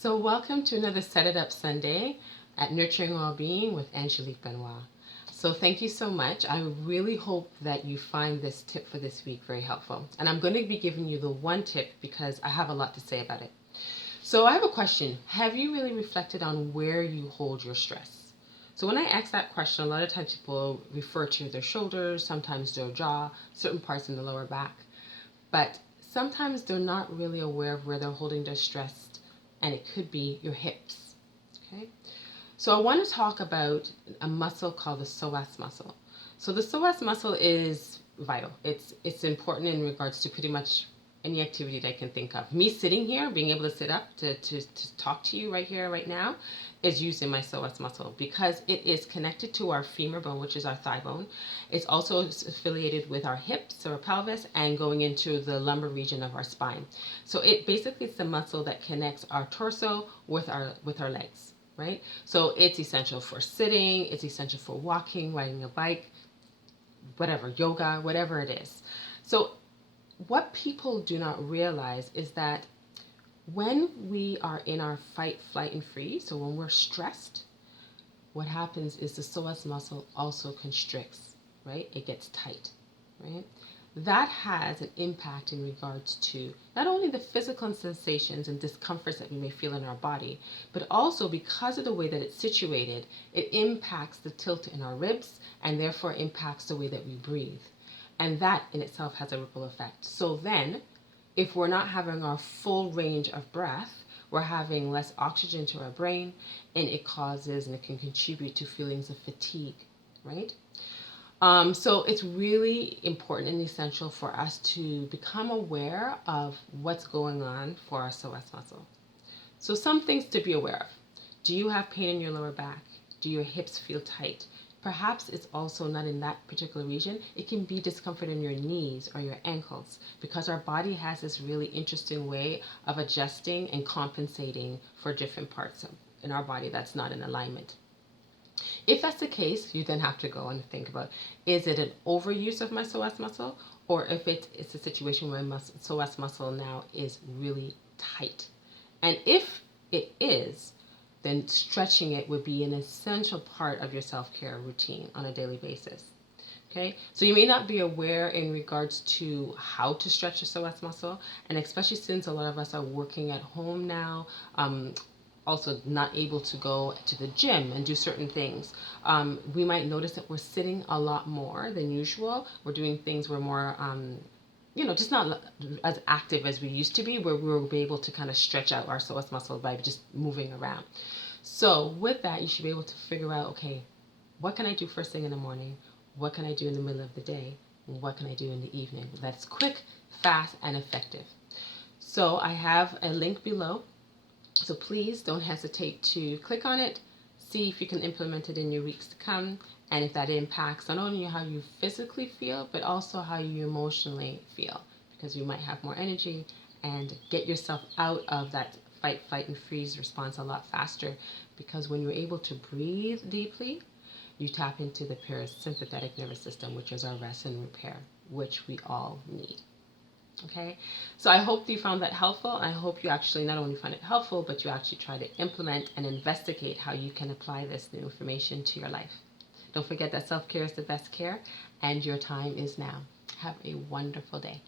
So welcome to another Set It Up Sunday at Nurturing Our Wellbeing with Angelique Benoit. So thank you so much. I really hope that you find this tip for this week very helpful. And I'm going to be giving you the one tip because I have a lot to say about it. So I have a question. Have you really reflected on where you hold your stress? So when I ask that question, a lot of times people refer to their shoulders, sometimes their jaw, certain parts in the lower back. But sometimes they're not really aware of where they're holding their stress, and it could be your hips. Okay, so I want to talk about a muscle called the psoas muscle. So the psoas muscle is vital. It's important in regards to pretty much any activity that I can think of. Me sitting here, being able to sit up to talk to you right here, right now, is using my psoas muscle because it is connected to our femur bone, which is our thigh bone. It's also affiliated with our hips or pelvis and going into the lumbar region of our spine. So it basically is the muscle that connects our torso with our legs, right? So it's essential for sitting, it's essential for walking, riding a bike, whatever, yoga, whatever it is. So what people do not realize is that when we are in our fight, flight, and freeze, so when we're stressed, what happens is the psoas muscle also constricts, right? It gets tight, right? That has an impact in regards to not only the physical sensations and discomforts that we may feel in our body, but also because of the way that it's situated, it impacts the tilt in our ribs and therefore impacts the way that we breathe. And that in itself has a ripple effect. So then, if we're not having our full range of breath, we're having less oxygen to our brain, and it causes and it can contribute to feelings of fatigue, right? So it's really important and essential for us to become aware of what's going on for our psoas muscle. So some things to be aware of. Do you have pain in your lower back? Do your hips feel tight? Perhaps it's also not in that particular region. It can be discomfort in your knees or your ankles because our body has this really interesting way of adjusting and compensating for different parts in our body that's not in alignment. If that's the case, you then have to go and think about, is it an overuse of my psoas muscle, or if it's a situation where my psoas muscle now is really tight? And if it is, then stretching it would be an essential part of your self-care routine on a daily basis. Okay, so you may not be aware in regards to how to stretch your psoas muscle, and especially since a lot of us are working at home now, also not able to go to the gym and do certain things, we might notice that we're sitting a lot more than usual. We're doing things we're more just not as active as we used to be, where we will be able to kind of stretch out our psoas muscle by just moving around. So with that, you should be able to figure out, okay, what can I do first thing in the morning? What can I do in the middle of the day? What can I do in the evening? That's quick, fast, and effective. So I have a link below. So please don't hesitate to click on it, see if you can implement it in your weeks to come, and if that impacts not only how you physically feel, but also how you emotionally feel, because you might have more energy and get yourself out of that fight, flight, and freeze response a lot faster, because when you're able to breathe deeply, you tap into the parasympathetic nervous system, which is our rest and repair, which we all need. Okay, so I hope you found that helpful. I hope you actually not only find it helpful, but you actually try to implement and investigate how you can apply this new information to your life. Don't forget that self-care is the best care, and your time is now. Have a wonderful day.